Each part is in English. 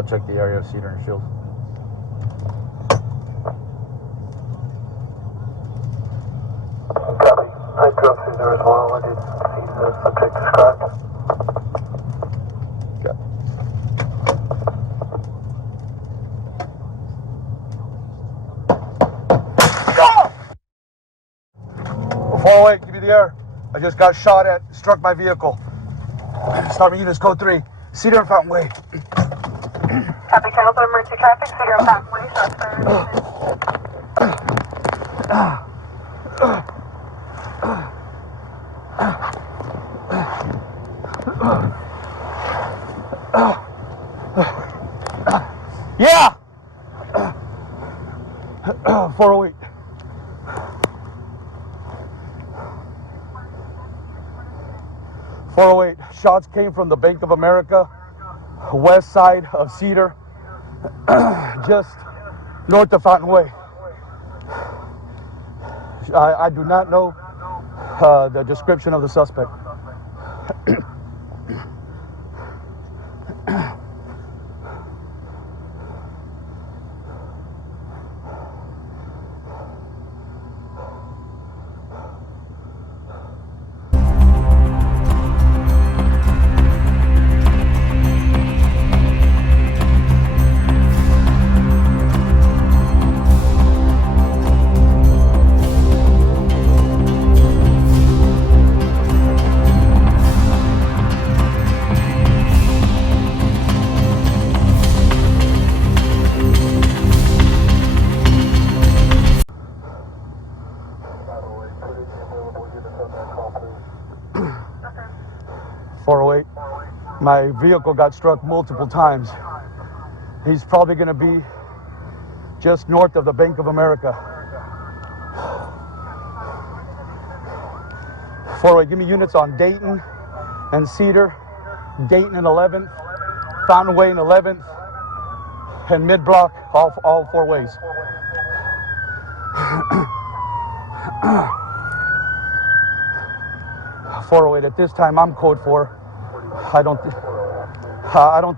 I'll check the area of Cedar and Shields. Copy. I drove through there as well. I didn't see the subject described. Okay. 408, give me the air. I just got shot at, struck my vehicle. Starting units code 3, Cedar and Fountain Way. Copy, channel 3 emergency traffic, Cedar and Fountain Way, shots fired. Yeah! 408. Shots came from the Bank of America, west side of Cedar, just north of Fountain Way. I do not know the description of the suspect. My vehicle got struck multiple times. He's probably going to be just north of the Bank of America. 408, give me units on Dayton and Cedar, Dayton and 11th, Fountain Way and 11th, and mid-block, all 4 ways. .408, at this time I'm code 4. I don't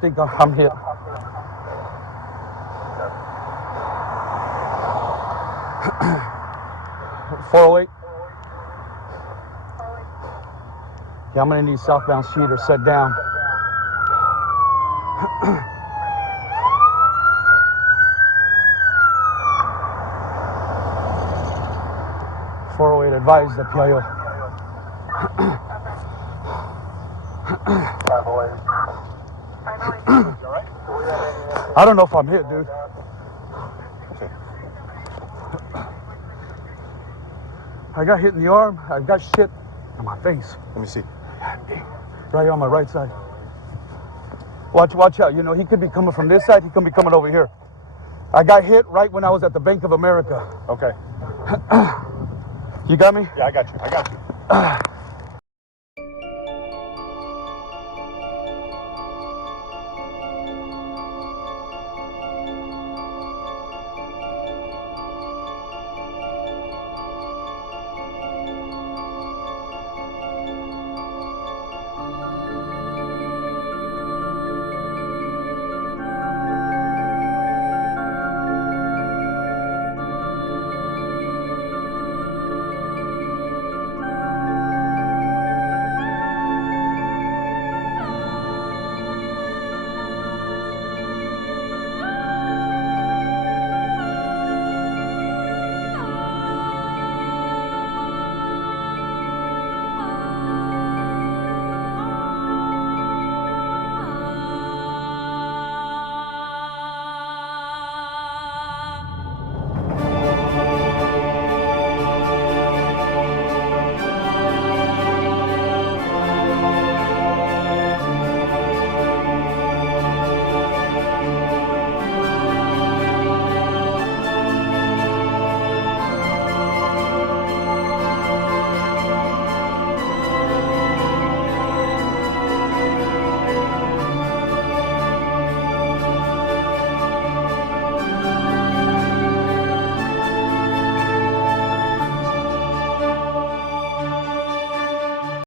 think I'm hit. .408. Yeah, I'm gonna need southbound Cedar set down. .408, advise the PIO. I don't know if I'm hit, dude. I got hit in the arm. I got shit on my face. Let me see. Right on my right side. Watch out. You know, he could be coming from this side. He could be coming over here. I got hit right when I was at the Bank of America. Okay. You got me? Yeah, I got you.